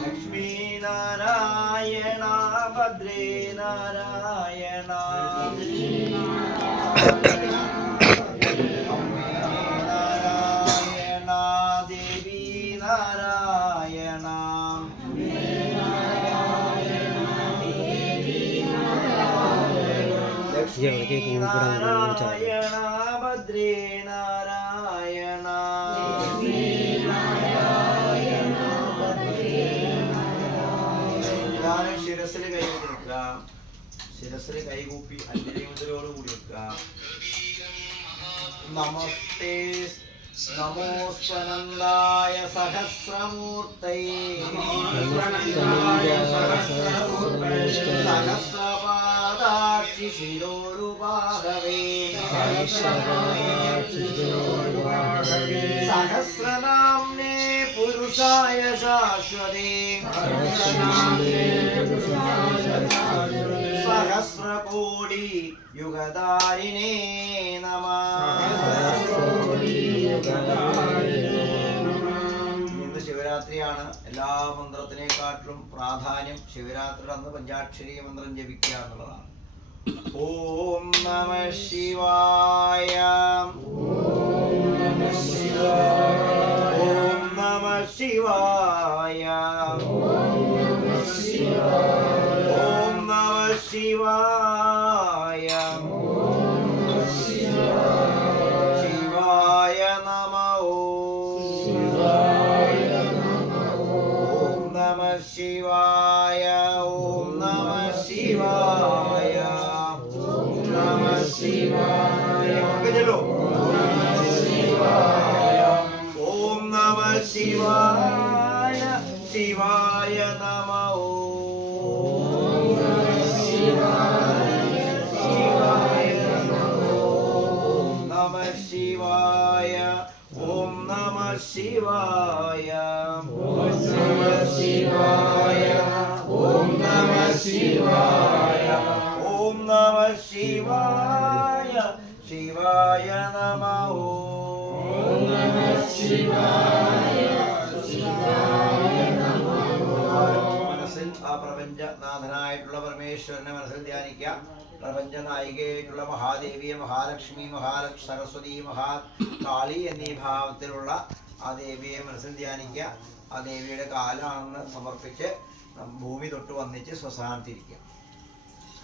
ലക്ഷ്മീ നാരായണ ഭദ്രേ നാരായണ നാരായണ ദേവി നാരായണ ലക്ഷ്മീ നാരായണ ഭദ്രേ നാരായണ ശിരസിൽ കൈകൂപ്പി അഞ്ജലിമുദ്രയോടുകൂടി വെക്കുക. നമസ്തേ നമോസ്വനന്ദായ സഹസ്രമൂർത്തയേ സഹസ്രപാദാക്ഷി ശിരോരുപാഹവേ സഹസ്രനാമ്നേ പുരുഷായ ശാശ്വതേ സഹസ്രകോടി യുഗധാരിണേ നമഃ. ഇന്ന് ശിവരാത്രിയാണ്. എല്ലാ മന്ത്രത്തിനെക്കാട്ടിലും പ്രാധാന്യം ശിവരാത്രിയുടെ അന്ന് പഞ്ചാക്ഷരി മന്ത്രം ജപിക്കുക എന്നുള്ളതാണ്. ഓം നമഃ ശിവായ. ഓം നമഃ ശിവായ. ഓം നമഃ ശിവായ. ഓം നമഃ ശിവായ. ശിവായ നമഃ. ഓം നമഃ ശിവായ. ഓം നമഃ ശിവായ. ഓം നമഃ ശിവായ. ഓം നമഃ ശിവായ. ശിവായ നമഃ. ശിവായ. ഓം നമഃ ശിവായ. ഓം നമഃ ശിവായ. ഓം നമഃ ശിവായ. ഓം നമഃ ശിവായ. ശിവായ നമഃ. ഓം നമഃ ശിവായ. ശിവായ നമഃ. മനസ്സിൽ ആ പ്രപഞ്ചനാഥനായിട്ടുള്ള പരമേശ്വരനെ മനസ്സിൽ ധ്യാനിക്കുക. പ്രപഞ്ച നായികയായിട്ടുള്ള മഹാദേവിയെ മഹാലക്ഷ്മി, സരസ്വതി, മഹാകാളി എന്നീ ഭാവത്തിലുള്ള ആ ദേവിയെ മനസ്സിൽ ധ്യാനിക്കുക. ആ ദേവിയുടെ കാലാണെന്ന് സമർപ്പിച്ച് ഭൂമി തൊട്ട് വന്നിച്ച് ശ്വസാനത്തിരിക്കുക.